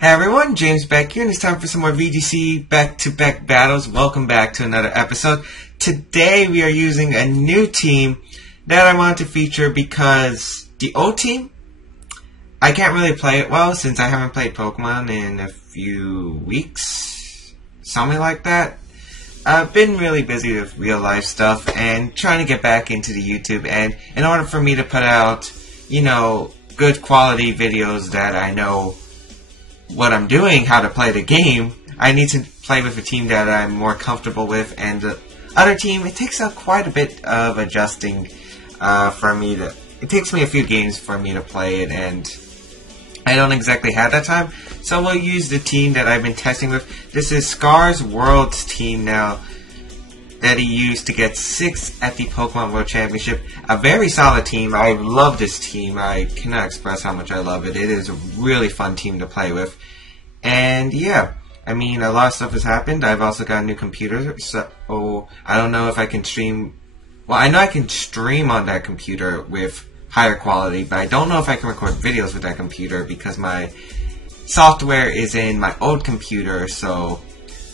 Hey everyone, James Baek here, and it's time for some more VGC Baek Battles. Welcome back to another episode. Today we are using a new team that I wanted to feature because the old team, I can't really play it well since I haven't played Pokemon in a few weeks, something like that. I've been really busy with real life stuff and trying to get back into the YouTube, and in order for me to put out, good quality videos that I know what I'm doing, how to play the game, I need to play with a team that I'm more comfortable with, and the other team, it takes up quite a bit of adjusting for me to... It takes me a few games for me to play it, and I don't exactly have that time, so we'll use the team that I've been testing with. This is Scar's World's team now, that he used to get 6th at the Pokemon World Championship. A very solid team. I love this team. I cannot express how much I love it. It is a really fun team to play with. And yeah, I mean, a lot of stuff has happened. I've also got a new computer, so I don't know if I can stream... Well, I know I can stream on that computer with higher quality, but I don't know if I can record videos with that computer because my software is in my old computer, so...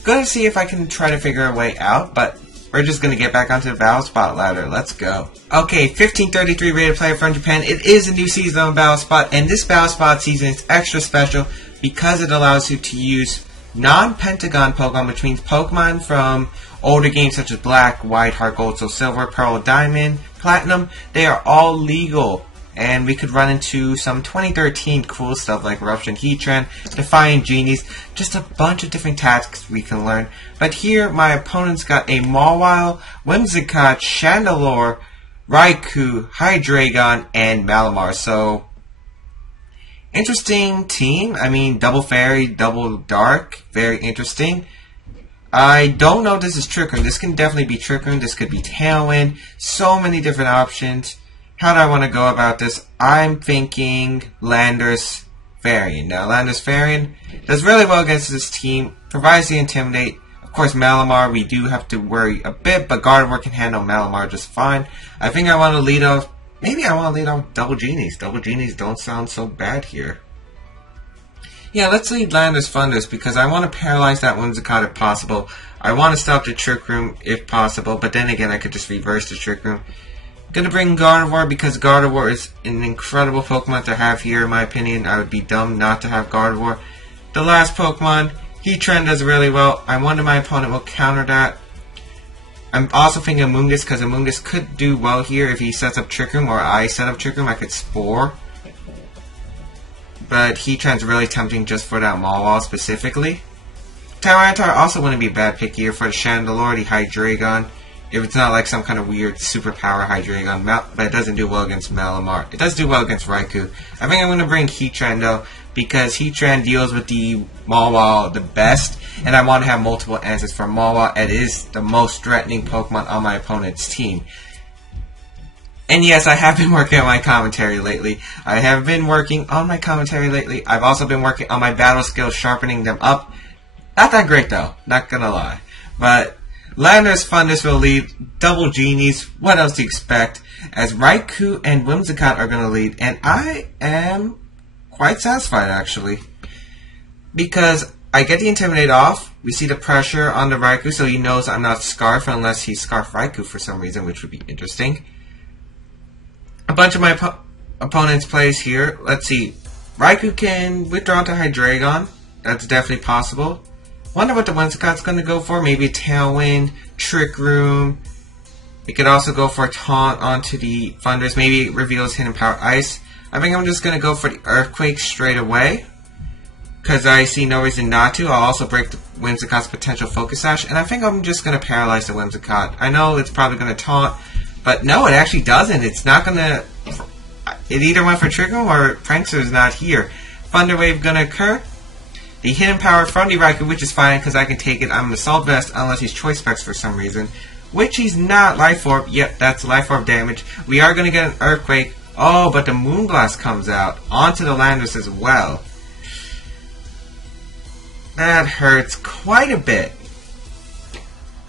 Gonna see if I can try to figure a way out, but we're just going to get back onto the Battle Spot ladder. Let's go. Okay, 1533 rated player from Japan. It is a new season on Battle Spot, and this Battle Spot season is extra special because it allows you to use non-Pentagon Pokemon, which means Pokemon from older games such as Black, White, Heart Gold, Soul Silver, Pearl, Diamond, Platinum. They are all legal, and we could run into some 2013 cool stuff like Eruption Heatran, Defying Genies, just a bunch of different tactics we can learn. But here, my opponent's got a Mawile, Whimsicott, Chandelure, Raikou, Hydreigon, and Malamar. So, interesting team. I mean, double Fairy, double Dark, very interesting. I don't know if this is Trick Room. This can definitely be Trick Room. This could be Tailwind. So many different options. How do I want to go about this? I'm thinking Landorus Varian. Now, Landorus Varian does really well against this team, provides the Intimidate. Of course, Malamar, we do have to worry a bit, but Gardevoir can handle Malamar just fine. I think I want to lead off, maybe I want to lead off Double Genies. Double Genies don't sound so bad here. Yeah, let's lead Landorus Fundus because I want to paralyze that Whimsicott if possible. I want to stop the Trick Room if possible, but then again, I could just reverse the Trick Room. Gonna bring Gardevoir because Gardevoir is an incredible Pokemon to have here, in my opinion. I would be dumb not to have Gardevoir. The last Pokemon, Heatran does really well. I wonder my opponent will counter that. I'm also thinking Amoonguss because Amoonguss could do well here if he sets up Trick Room or I set up Trick Room. I could Spore. But Heatran's really tempting just for that Mawile specifically. Tyranitar also wouldn't be a bad pick here for the Chandelure, the Hydreigon. If it's not like some kind of weird superpower Hydreigon, but it doesn't do well against Malamar. It does do well against Raikou. I think I'm going to bring Heatran though, because Heatran deals with the Mawile the best, and I want to have multiple answers for Mawile. It is the most threatening Pokemon on my opponent's team. And yes, I have been working on my commentary lately. I've also been working on my battle skills, sharpening them up. Not that great though, not gonna lie. But Landorus Fundus will lead, Double Genies, what else do you expect? As Raikou and Whimsicott are going to lead, and I am quite satisfied actually. Because I get the Intimidate off, we see the pressure on the Raikou, so he knows I'm not Scarf unless he Scarf Raikou for some reason, which would be interesting. A bunch of my opponent's plays here, let's see. Raikou can withdraw to Hydreigon, that's definitely possible. Wonder what the Whimsicott's going to go for. Maybe a Tailwind, Trick Room. It could also go for a Taunt onto the Fundus. Maybe it reveals Hidden Power Ice. I think I'm just going to go for the Earthquake straight away, because I see no reason not to. I'll also break the Whimsicott's potential Focus Sash, and I think I'm just going to paralyze the Whimsicott. I know it's probably going to Taunt, but no, it actually doesn't. It's not going to... It either went for Trick Room or Prankster is not here. Thunder Wave going to occur. The Hidden Power from the Raikou, which is fine because I can take it. I'm an Assault Vest unless he's Choice Specs for some reason. Which he's not. Life Orb. Yep, that's Life Orb damage. We are going to get an Earthquake. Oh, but the Moonblast comes out onto the Landorus as well. That hurts quite a bit.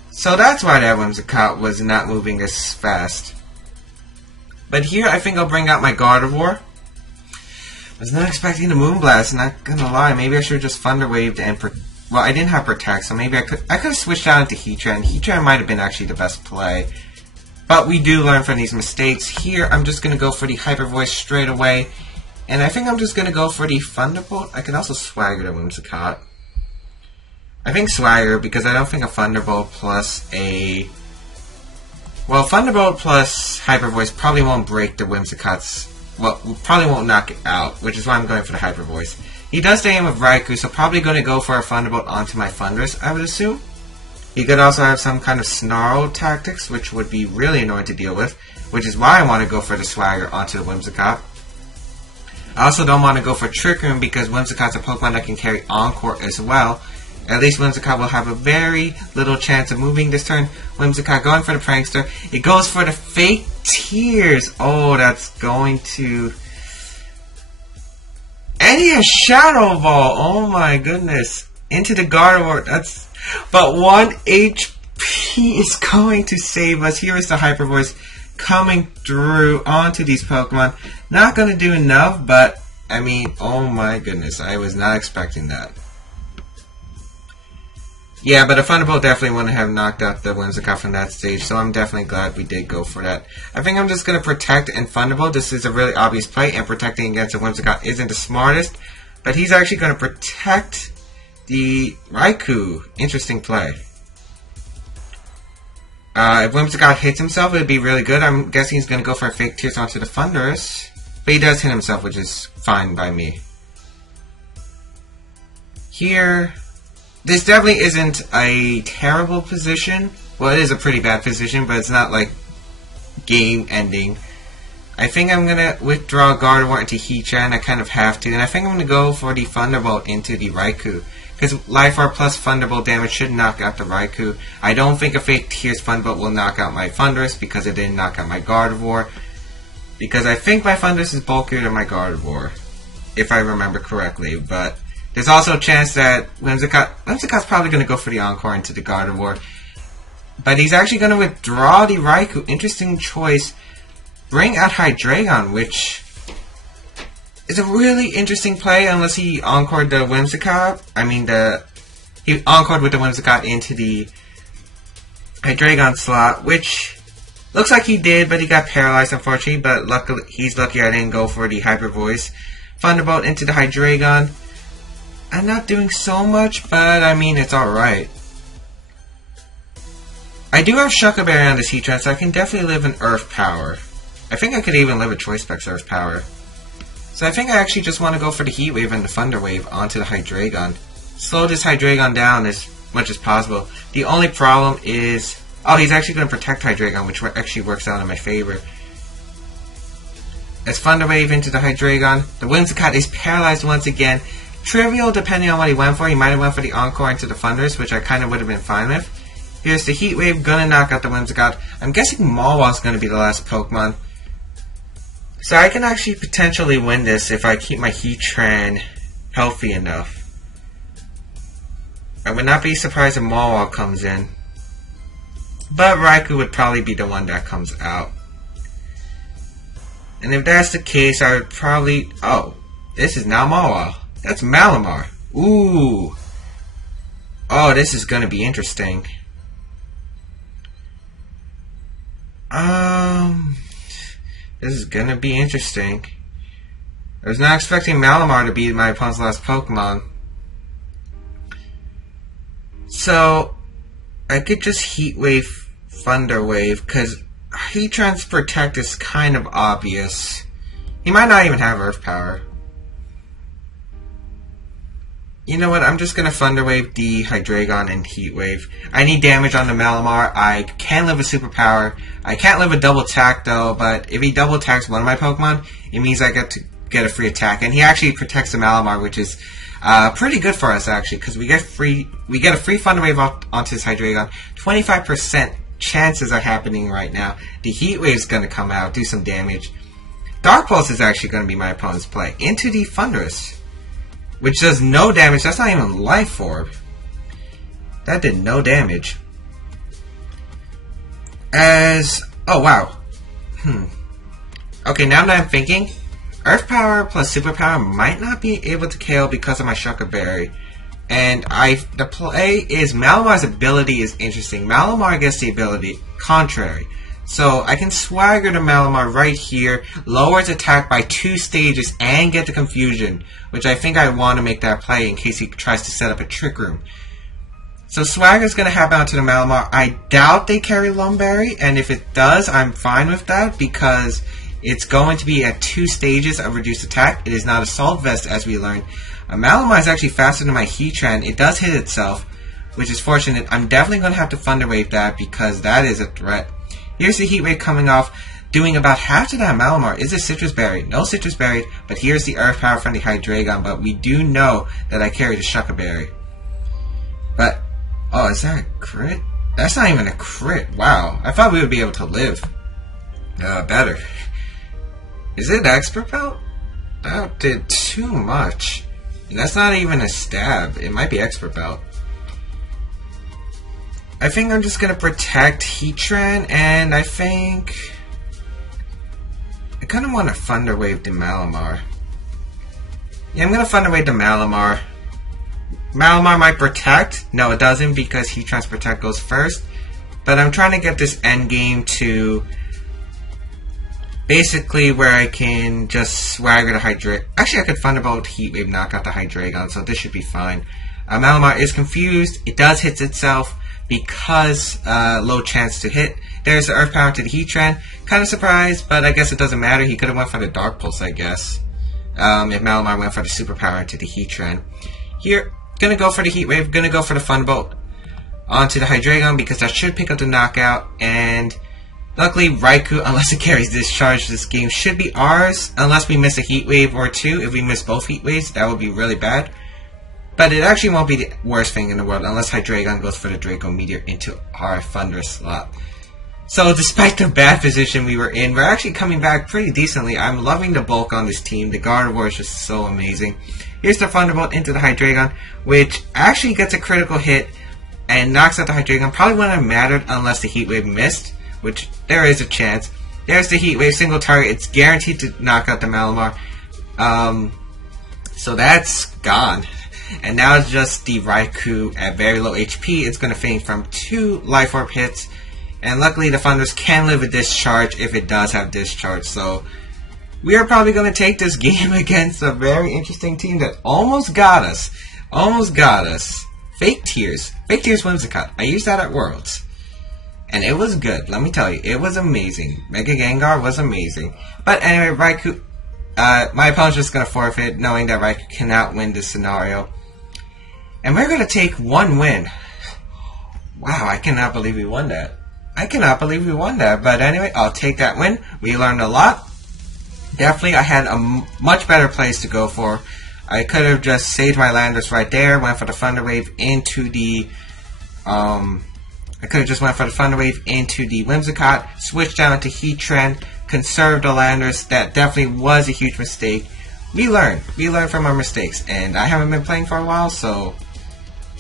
So that's why that Whimsicott was not moving as fast. But here I think I'll bring out my Gardevoir. I was not expecting the Moonblast, not gonna lie. Maybe I should have just Thunder Waved and... well, I didn't have Protect, so maybe I could have switched out into Heatran. Heatran might have been actually the best play. But we do learn from these mistakes. Here, I'm just gonna go for the Hyper Voice straight away. And I think I'm just gonna go for the Thunderbolt. I can also Swagger the Whimsicott. I think Swagger, because I don't think a Thunderbolt plus a... well, Thunderbolt plus Hyper Voice probably won't break the Whimsicott's... well, probably won't knock it out, which is why I'm going for the Hyper Voice. He does stay in with Raikou, so probably going to go for a Thunderbolt onto my Thundurus, I would assume. He could also have some kind of Snarl tactics, which would be really annoying to deal with, which is why I want to go for the Swagger onto the Whimsicott. I also don't want to go for Trick Room, because Whimsicott's a Pokemon that can carry Encore as well. At least Whimsicott will have a very little chance of moving this turn. Whimsicott going for the Prankster. It goes for the Fake Tears. Oh, that's going to... and he has Shadow Ball. Oh my goodness. Into the Gardevoir. That's... but 1 HP is going to save us. Here is the Hyper Voice coming through onto these Pokemon. Not going to do enough, but... I mean, oh my goodness. I was not expecting that. Yeah, but a Thunderbolt definitely wouldn't have knocked out the Whimsicott from that stage, so I'm definitely glad we did go for that. I think I'm just going to Protect and Thunderbolt. This is a really obvious play, and protecting against a Whimsicott isn't the smartest, but he's actually going to protect the Raikou. Interesting play. If Whimsicott hits himself, it would be really good. I'm guessing he's going to go for a Fake Tears onto the Thundurus, but he does hit himself, which is fine by me. Here... this definitely isn't a terrible position. Well, it is a pretty bad position, but it's not like game ending. I think I'm going to withdraw Gardevoir into Heatran. I kind of have to. And I think I'm going to go for the Thunderbolt into the Raikou. Because Life Orb plus Thunderbolt damage should knock out the Raikou. I don't think a Fake Tears Thunderbolt will knock out my Thundurus because it didn't knock out my Gardevoir. Because I think my Thundurus is bulkier than my Gardevoir. If I remember correctly, but... there's also a chance that Whimsicott's probably going to go for the Encore into the Gardevoir. But he's actually going to withdraw the Raikou. Interesting choice. Bring out Hydreigon, which is a really interesting play unless he Encored the Whimsicott. I mean, he Encored with the Whimsicott into the Hydreigon slot, which looks like he did, but he got paralyzed, unfortunately. But luckily, he's lucky I didn't go for the Hyper Voice. Thunderbolt into the Hydreigon. I'm not doing so much, but I mean, it's alright. I do have Shuckle Berry on this Heatran, so I can definitely live in Earth Power. I think I could even live with Choice Specs Earth Power. So I think I actually just want to go for the Heat Wave and the Thunder Wave onto the Hydreigon. Slow this Hydreigon down as much as possible. The only problem is... oh, he's actually going to protect Hydreigon, which actually works out in my favor. As Thunder Wave into the Hydreigon, the Whimsicott is paralyzed once again. Trivial, depending on what he went for. He might have went for the Encore into the Thundurus, which I kind of would have been fine with. Here's the Heat Wave, gonna knock out the Whimsicott. I'm guessing Mawil's gonna be the last Pokemon. So I can actually potentially win this if I keep my Heatran healthy enough. I would not be surprised if Mawile comes in. But Raikou would probably be the one that comes out. And if that's the case, I would probably... oh, this is now Mawile. That's Malamar. Ooh. Oh, this is going to be interesting. This is going to be interesting. I was not expecting Malamar to be my opponent's last Pokemon. So, I could just Heat Wave, Thunder Wave, because Heatran's Protect is kind of obvious. He might not even have Earth Power. You know what, I'm just going to Thunder Wave the Hydreigon and Heat Wave. I need damage on the Malamar. I can live with Superpower. I can't live with Double Attack though, but if he Double Attacks one of my Pokemon, it means I get to get a free attack. And he actually protects the Malamar, which is pretty good for us actually, because we get a free Thunder Wave onto his Hydreigon. 25% chances are happening right now. The Heat Wave's going to come out, do some damage. Dark Pulse is actually going to be my opponent's play. Into the Thundurus. Which does no damage. That's not even Life Orb. That did no damage. As... oh, wow. Okay, now that I'm thinking, Earth Power plus Super Power might not be able to KO because of my Shucker Berry. And the play is Malamar's ability is interesting. Malamar gets the ability contrary. So I can swagger to Malamar right here, lower its attack by 2 stages, and get the confusion, which I think I want to make that play in case he tries to set up a Trick Room. So swagger is going to happen onto the Malamar. I doubt they carry Lumberry, and if it does, I'm fine with that because it's going to be at 2 stages of reduced attack. It is not Assault Vest, as we learned. Malamar is actually faster than my Heatran. It does hit itself, which is fortunate. I'm definitely going to have to Thunder Wave that because that is a threat. Here's the Heat Wave coming off, doing about half to that Malamar. Is it Citrus Berry? No Citrus Berry, but here's the Earth Power from the Hydreigon, but we do know that I carry the Shucker Berry. But, oh, is that a crit? That's not even a crit. Wow, I thought we would be able to live better. Is it Expert Belt? That did too much. And that's not even a stab. It might be Expert Belt. I think I'm just going to protect Heatran, and I think I kind of want to Thunder Wave the Malamar. Yeah, I'm going to Thunder Wave the Malamar. Malamar might protect. No, it doesn't because Heatran's protect goes first. But I'm trying to get this endgame to basically where I can just swagger the Hydreigon. Actually, I could Thunderbolt, Heat Wave, knock out the Hydreigon, so this should be fine. Malamar is confused. It does hit itself because low chance to hit. There's the Earth Power to the Heatran. Kind of surprised, but I guess it doesn't matter. He could have went for the Dark Pulse, I guess. If Malamar went for the Super Power to the Heatran. Here, gonna go for the Heat Wave. Gonna go for the Thunderbolt onto the Hydreigon because that should pick up the knockout. And luckily, Raikou, unless it carries Discharge, this game should be ours. Unless we miss a Heat Wave or 2. If we miss both Heat Waves, that would be really bad. But it actually won't be the worst thing in the world unless Hydreigon goes for the Draco Meteor into our Thunder slot. So despite the bad position we were in, we're actually coming back pretty decently. I'm loving the bulk on this team. The Gardevoir is just so amazing. Here's the Thunderbolt into the Hydreigon, which actually gets a critical hit and knocks out the Hydreigon. Probably wouldn't have mattered unless the Heat Wave missed, which there is a chance. There's the Heat Wave, single target. It's guaranteed to knock out the Malamar. So that's gone. And now it's just the Raikou at very low HP. It's going to faint from 2 Life Orb hits. And luckily the Thunders can live a Discharge if it does have Discharge. So we are probably going to take this game against a very interesting team that almost got us. Almost got us. Fake Tears. Fake Tears Whimsicott. I used that at Worlds. And it was good. Let me tell you. It was amazing. Mega Gengar was amazing. But anyway, Raikou... my opponent's just going to forfeit, knowing that Raikou cannot win this scenario. And we're going to take 1 win. Wow, I cannot believe we won that. I cannot believe we won that. But anyway, I'll take that win. We learned a lot. Definitely, I had a much better place to go for. I could have just saved my Landers right there, went for the Thunder Wave into the... I could have just went for the Thunder Wave into the Whimsicott, switched down to Heatran, conserved the Landers. That definitely was a huge mistake. We learned from our mistakes, and I haven't been playing for a while, so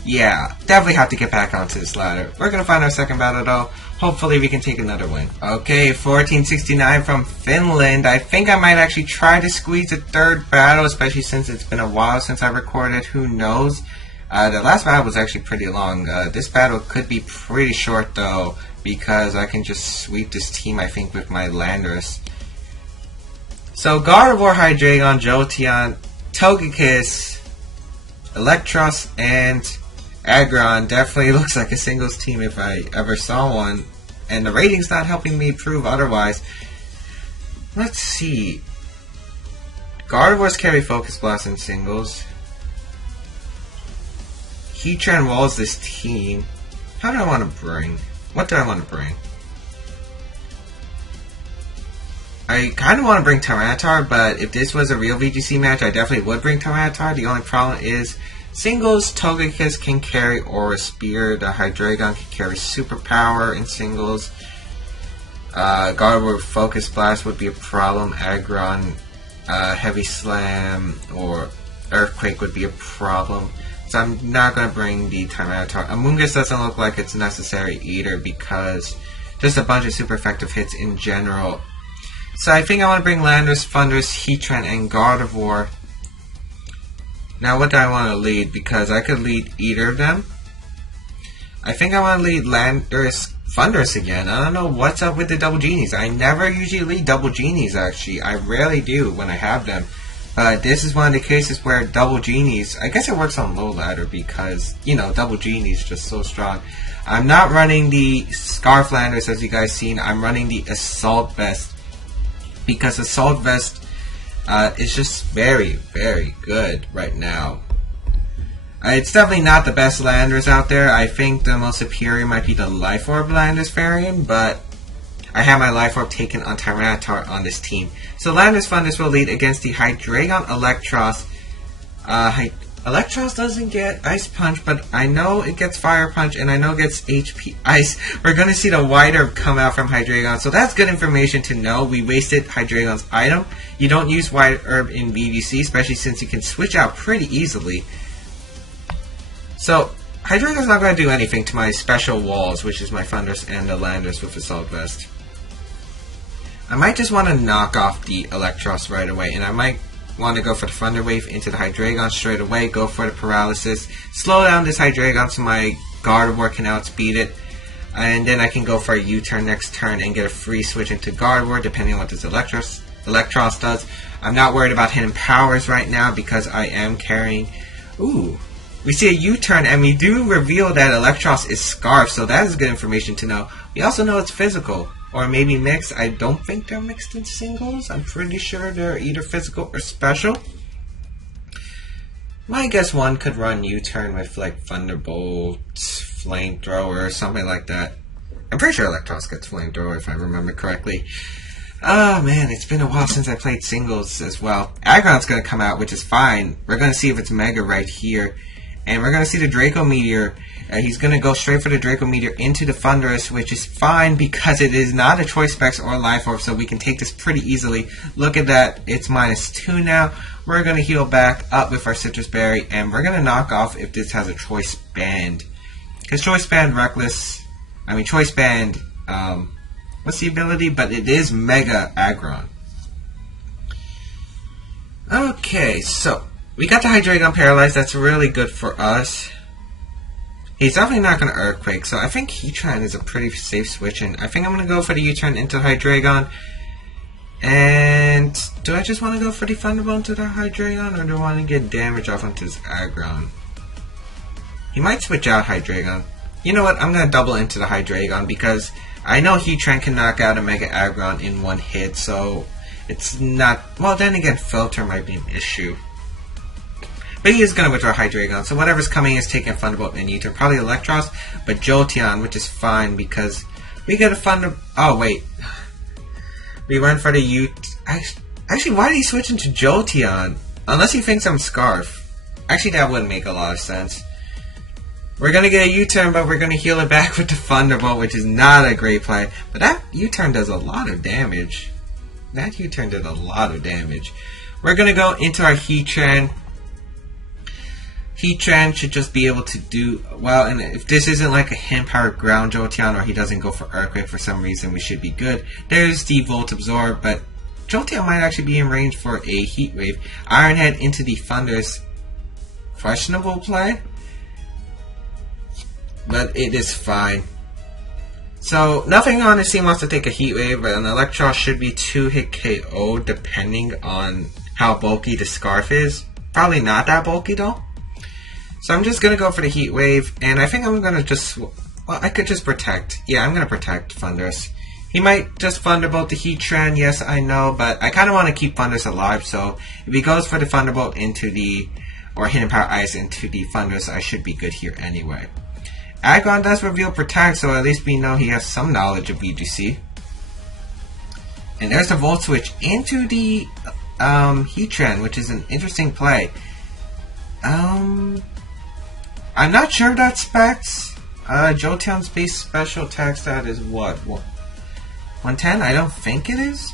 yeah, definitely have to get back onto this ladder. We're gonna find our second battle though. Hopefully we can take another win. Okay, 1469 from Finland. I think I might actually try to squeeze a 3rd battle, especially since it's been a while since I recorded. Who knows? The last battle was actually pretty long. This battle could be pretty short though, because I can just sweep this team, I think, with my Landers. So Gardevoir, Hydreigon, Jolteon, Togekiss, Electros, and Aggron definitely looks like a singles team if I ever saw one. And the rating's not helping me prove otherwise. Let's see. Gardevoirs carry Focus Blast in singles. Heatran walls this team. How do I want to bring? What do I want to bring? I kind of want to bring Tyranitar, but if this was a real VGC match, I definitely would bring Tyranitar. The only problem is singles, Togekiss can carry Aura Spear. The Hydreigon can carry Superpower in singles. Gardevoir Focus Blast would be a problem. Aggron, Heavy Slam, or Earthquake would be a problem. So I'm not going to bring the Tyranitar. Amoonguss doesn't look like it's necessary either because just a bunch of super effective hits in general. So I think I want to bring Landorus, Thundurus, Heatran, and Gardevoir. Now what do I want to lead? Because I could lead either of them. I think I want to lead Landorus, Thundurus again. I don't know what's up with the double genies. I never usually lead double genies actually. I rarely do when I have them. But this is one of the cases where double genies, I guess it works on low ladder because, you know, double genies just so strong. I'm not running the Scarf Landorus as you guys seen. I'm running the Assault Vest. Because Assault Vest is just very, very good right now. It's definitely not the best Landorus out there. I think the most superior might be the Life Orb Landorus variant, but I have my Life Orb taken on Tyranitar on this team. So Landorus Thundurus will lead against the Hydreigon Electros. Electros doesn't get Ice Punch, but I know it gets Fire Punch, and I know it gets HP Ice. We're going to see the White Herb come out from Hydreigon, so that's good information to know. We wasted Hydreigon's item. You don't use White Herb in VGC, especially since you can switch out pretty easily. So, Hydreigon's not going to do anything to my special walls, which is my Thundurus and the Landorus with Assault Vest. I might just want to knock off the Electros right away, and I might want to go for the Thunder Wave into the Hydreigon straight away, go for the Paralysis, slow down this Hydreigon so my Gardevoir can outspeed it, and then I can go for a U-turn next turn and get a free switch into Gardevoir depending on what this Electros does. I'm not worried about hidden powers right now because I am carrying... Ooh, we see a U-turn and we do reveal that Electros is Scarf, so that is good information to know. We also know it's physical. Or maybe mixed. I don't think they're mixed in singles. I'm pretty sure they're either physical or special. I guess one could run U-turn with like Thunderbolt, Flamethrower, or something like that. I'm pretty sure Electros gets Flamethrower if I remember correctly. Oh man, it's been a while since I played singles as well. Aggron's going to come out, which is fine. We're going to see if it's Mega right here. And we're going to see the Draco Meteor. He's going to go straight for the Draco Meteor into the Thundurus, which is fine because it is not a Choice Specs or Life Orb, so we can take this pretty easily. Look at that. It's -2 now. We're going to heal back up with our Citrus Berry, and we're going to knock off if this has a Choice Band. Because Choice Band Choice Band, what's the ability? But it is Mega Aggron. Okay, so we got the Hydreigon paralyzed. That's really good for us. He's definitely not going to Earthquake, so I think Heatran is a pretty safe switch, and I think I'm going to go for the U-turn into Hydreigon. And do I just want to go for the Thunderbolt into the Hydreigon, or do I want to get damage off onto his Aggron? He might switch out Hydreigon. You know what, I'm going to double into the Hydreigon, because I know Heatran can knock out a Mega Aggron in one hit, so it's not... Well, then again, Filter might be an issue. But he is going to withdraw Hydreigon, so whatever's coming is taking Thunderbolt and U-turn. Probably Electros, but Jolteon, which is fine because we get a Thunder... Oh, wait. We went for the U... Actually, why did he switch into Jolteon? Unless he thinks I'm Scarf. Actually, that wouldn't make a lot of sense. We're going to get a U-turn, but we're going to heal it back with the Thunderbolt, which is not a great play. But that U-turn does a lot of damage. That U-turn did a lot of damage. We're going to go into our Heatran. Heatran should just be able to do well, and if this isn't like a hand-powered ground Jolteon or he doesn't go for Earthquake for some reason, we should be good. There's the Volt Absorb, but Jolteon might actually be in range for a Heat Wave. Iron Head into the Thundurus. Questionable play, but it is fine. So, nothing on this team wants to take a Heat Wave, but an Electros should be 2-hit KO depending on how bulky the Scarf is. Probably not that bulky though. So I'm just going to go for the Heat Wave, and I think I'm going to just... Well, I could just Protect. Yeah, I'm going to Protect Thundurus. He might just Thunderbolt the Heatran, yes, I know, but I kind of want to keep Thundurus alive, so if he goes for the Thunderbolt into the... or Hidden Power Ice into the Thundurus, I should be good here anyway. Aggron does reveal Protect, so at least we know he has some knowledge of VGC. And there's the Volt Switch into the Heatran, which is an interesting play. I'm not sure that's specs. Jolteon's base special attack stat is what? 110? I don't think it is.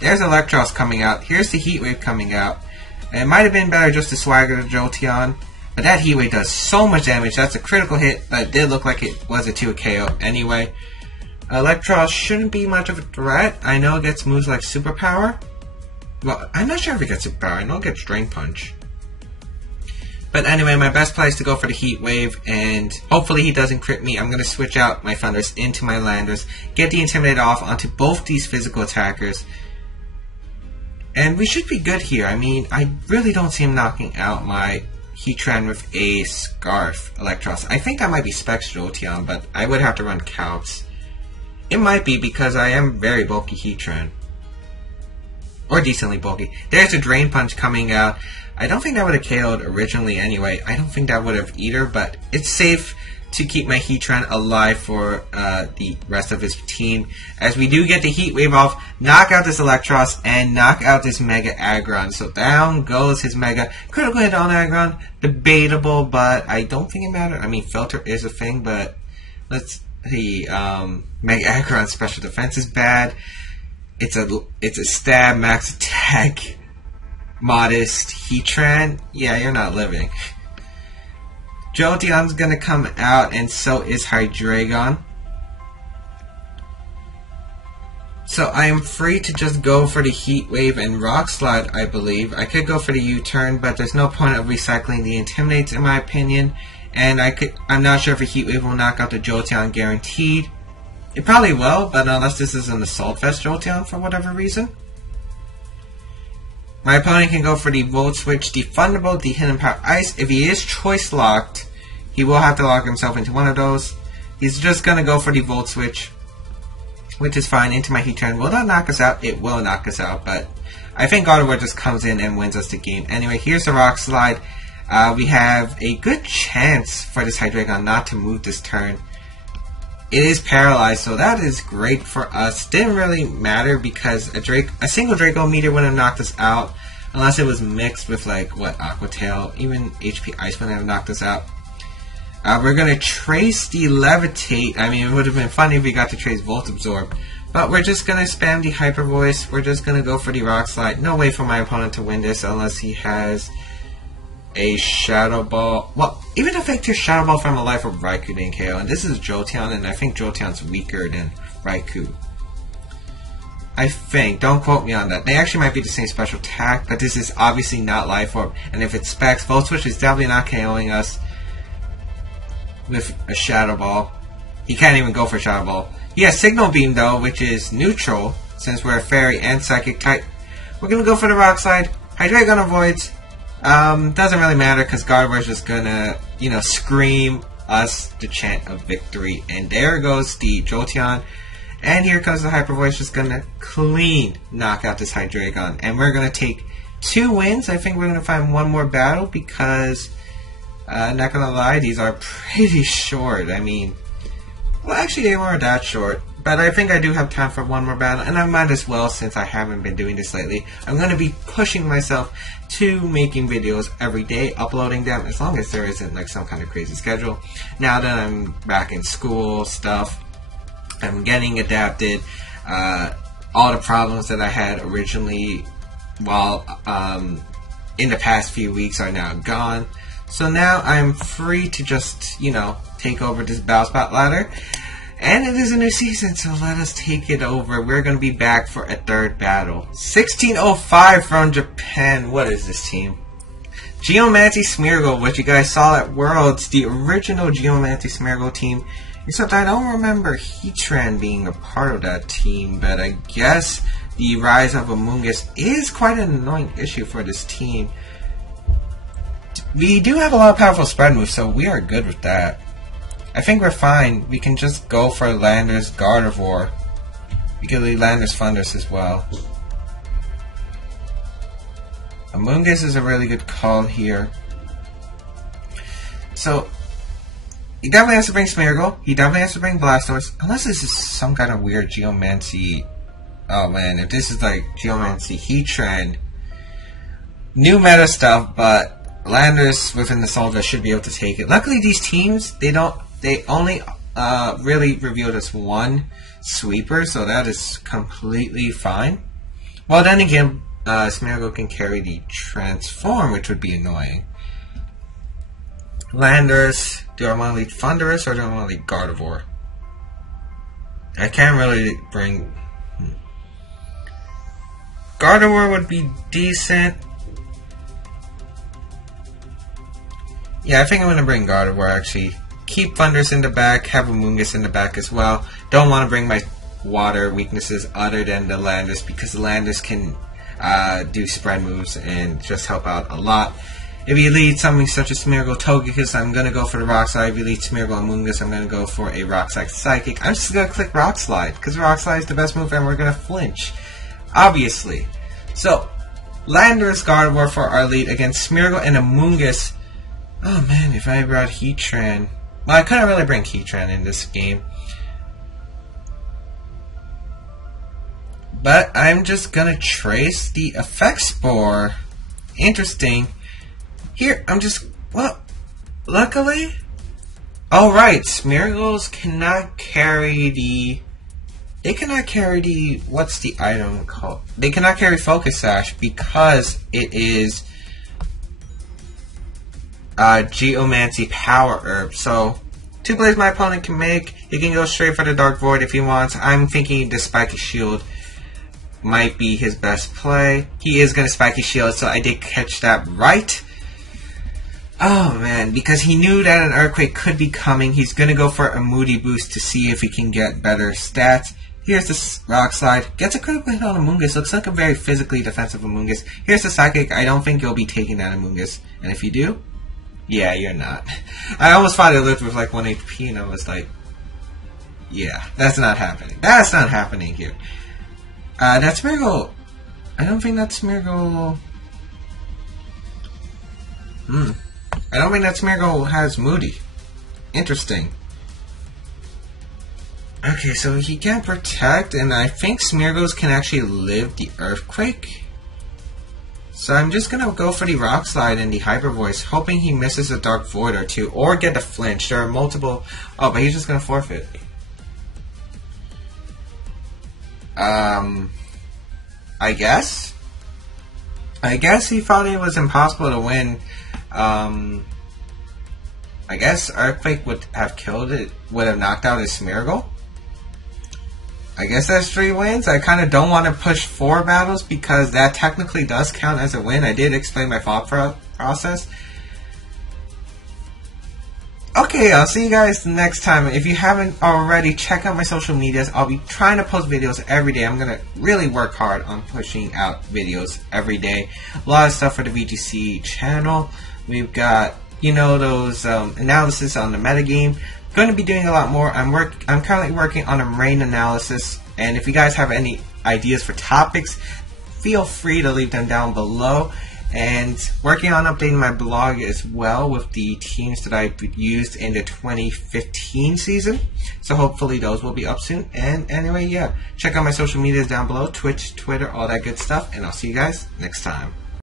There's Electros coming out. Here's the Heat Wave coming out. And it might have been better just to swagger the Jolteon. But that Heat Wave does so much damage. That's a critical hit, but it did look like it was a 2 KO anyway. Electros shouldn't be much of a threat. I know it gets moves like Superpower. Well, I'm not sure if it gets Superpower. I know it gets Drain Punch. But anyway, my best play is to go for the Heat Wave, and hopefully he doesn't crit me. I'm going to switch out my Thunders into my Landers, get the Intimidate off onto both these physical attackers, and we should be good here. I mean, I really don't see him knocking out my Heatran with a Scarf Electros. I think that might be Specs Jolteon, but I would have to run Calcs. It might be because I am very bulky Heatran. Or decently bulky. There's a Drain Punch coming out. I don't think that would have KO'd originally anyway. I don't think that would have either, but it's safe to keep my Heatran alive for the rest of his team. As we do get the Heat Wave off, knock out this Electros, and knock out this Mega Aggron. So down goes his Mega. Critical hit on Aggron. Debatable, but I don't think it matters. I mean, Filter is a thing, but let's see. Mega Aggron's special defense is bad. It's a stab, max attack, modest Heatran. Yeah, you're not living. Jolteon's gonna come out, and so is Hydreigon. So I am free to just go for the Heat Wave and Rock Slide, I believe. I could go for the U-turn, but there's no point of recycling the Intimidates, in my opinion. And I'm not sure if a Heat Wave will knock out the Jolteon guaranteed. It probably will, but unless this is an Assault Vest Jolteon for whatever reason. My opponent can go for the Volt Switch, the Thunderbolt, the Hidden Power Ice. If he is choice locked, he will have to lock himself into one of those. He's just going to go for the Volt Switch, which is fine, into my Heatran. Will that knock us out? It will knock us out, but I think Gardevoir just comes in and wins us the game. Anyway, here's the Rock Slide. We have a good chance for this Hydreigon not to move this turn. It is paralyzed, so that is great for us. Didn't really matter because a single Draco Meteor wouldn't have knocked us out unless it was mixed with, like, what, Aqua Tail. Even HP Ice wouldn't have knocked us out. We're going to trace the Levitate. I mean, it would have been funny if we got to trace Volt Absorb. But we're just going to spam the Hyper Voice. We're just going to go for the Rock Slide. No way for my opponent to win this unless he has a Shadow Ball. Well, even if I took Shadow Ball from a life of Raikou didn't KO, and this is Jolteon, and I think Jolteon's weaker than Raikou. I think. Don't quote me on that. They actually might be the same special attack, but this is obviously not Life Orb. And if it's Specs, Volt Switch is definitely not KOing us with a Shadow Ball. He can't even go for Shadow Ball. He has Signal Beam, though, which is neutral, since we're a Fairy and Psychic type. We're going to go for the Rock Slide. Hydreigon avoids. Doesn't really matter because Gardevoir's just gonna, scream us the chant of victory. And there goes the Jolteon. And here comes the Hyper Voice, just gonna clean knock out this Hydreigon. And we're gonna take 2 wins. I think we're gonna find one more battle because, not gonna lie, these are pretty short. I mean, well, actually they weren't that short. But I think I do have time for one more battle, and I might as well since I haven't been doing this lately. I'm going to be pushing myself to making videos every day, uploading them, as long as there isn't like some kind of crazy schedule. Now that I'm back in school stuff, I'm getting adapted. All the problems that I had originally while in the past few weeks are now gone. So now I'm free to just, take over this Battle Spot ladder. And it is a new season, so let us take it over. We're going to be back for a 3rd battle. 1605 from Japan. What is this team? Geomancy Smeargle, which you guys saw at Worlds. The original Geomancy Smeargle team. Except I don't remember Heatran being a part of that team. But I guess the rise of Amoonguss is quite an annoying issue for this team. We do have a lot of powerful spread moves, so we are good with that. I think we're fine. We can just go for Landers Gardevoir. We can leave Landers Thunders as well. Amoonguss is a really good call here. So, he definitely has to bring Smeargle. He definitely has to bring Blastoise. Unless this is some kind of weird Geomancy. Oh man, if this is like Geomancy Heatran. New meta stuff, but Landers within the Soldier should be able to take it. Luckily these teams, they only really revealed us one sweeper, so that is completely fine. Well, then again, Smeargle can carry the Transform, which would be annoying. Landers, do I want to lead Thundurus or do I want to lead Gardevoir? I can't really bring... Gardevoir would be decent. Yeah, I think I'm going to bring Gardevoir, actually. Keep Thundurus in the back, have Amoonguss in the back as well. Don't want to bring my water weaknesses other than the Landorus, because the Landorus can do spread moves and just help out a lot. If you lead something such as Smeargle Togekiss, I'm going to go for the Rock Slide. If you lead Smeargle Amoonguss, I'm going to go for a Rock Slide Psychic. I'm just going to click Rock Slide, because Rock Slide is the best move and we're going to flinch. Obviously. So, Landorus Gardevoir for our lead against Smeargle and Amoonguss. Oh man, if I brought Heatran... Well, I couldn't really bring Heatran in this game. But I'm just gonna trace the Effect Spore. Interesting. Here, I'm just... Well, luckily... Oh right, Smeargles cannot carry the... They cannot carry the... What's the item called? They cannot carry Focus Sash because it is... Geomancy Power Herb. So, 2 plays my opponent can make. He can go straight for the Dark Void if he wants. I'm thinking the Spiky Shield might be his best play. He is going to Spiky Shield, so I did catch that right. Oh man, because he knew that an Earthquake could be coming. He's going to go for a Moody Boost to see if he can get better stats. Here's the Rock Slide. Gets a critical hit on Amoonguss. Looks like a very physically defensive Amoonguss. Here's the Psychic. I don't think you'll be taking that Amoonguss. And if you do... Yeah, you're not. I almost thought it lived with like 1 HP and I was like, yeah, that's not happening. That's not happening here. That's Smeargle. I don't think that's Smeargle. I don't think that Smeargle has Moody. Interesting. Okay, so he can protect, and I think Smeargles can actually live the Earthquake. So I'm just going to go for the Rock Slide and the Hyper Voice, hoping he misses a Dark Void or two, or get a flinch. There are multiple... Oh, but he's just going to forfeit. I guess? I guess he thought it was impossible to win. I guess Earthquake would have killed it, would have knocked out his Smeargle. I guess that's 3 wins. I kind of don't want to push 4 battles because that technically does count as a win. I did explain my thought process. Okay, I'll see you guys next time. If you haven't already, check out my social medias. I'll be trying to post videos every day. I'm going to really work hard on pushing out videos every day. A lot of stuff for the VGC channel. We've got, you know, those analysis on the metagame. Going to be doing a lot more. I'm currently working on a rain analysis, and if you guys have any ideas for topics, feel free to leave them down below. And working on updating my blog as well with the teams that I used in the 2015 season. So hopefully those will be up soon. And anyway, yeah, check out my social medias down below, Twitch, Twitter, all that good stuff, and I'll see you guys next time.